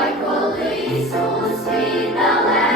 Equally so sweet the land.